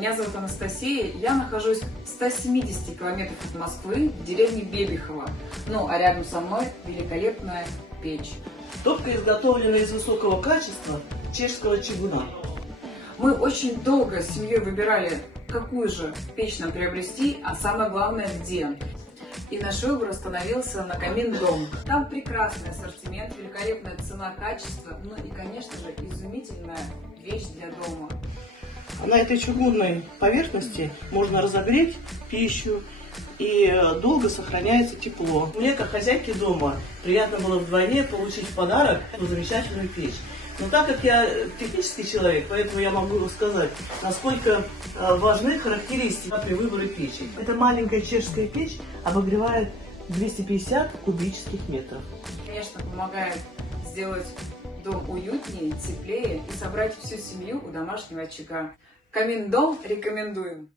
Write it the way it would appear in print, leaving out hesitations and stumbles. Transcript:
Меня зовут Анастасия, я нахожусь в 170 километрах от Москвы, в деревне Бебихово. Ну, а рядом со мной великолепная печь. Топка изготовлена из высокого качества чешского чугуна. Мы очень долго с семьей выбирали, какую же печь нам приобрести, а самое главное, где. И наш выбор остановился на Камин Дом. Там прекрасный ассортимент, великолепная цена, качество, ну и, конечно же, изумительная вещь для дома. На этой чугунной поверхности можно разогреть пищу, и долго сохраняется тепло. Мне, как хозяйке дома, приятно было вдвойне получить в подарок эту замечательную печь. Но так как я технический человек, поэтому я могу рассказать, насколько важны характеристики при выборе печи. Эта маленькая чешская печь обогревает 250 кубических метров. Конечно, помогает сделать дом уютнее, теплее и собрать всю семью у домашнего очага. Камин Дом рекомендуем.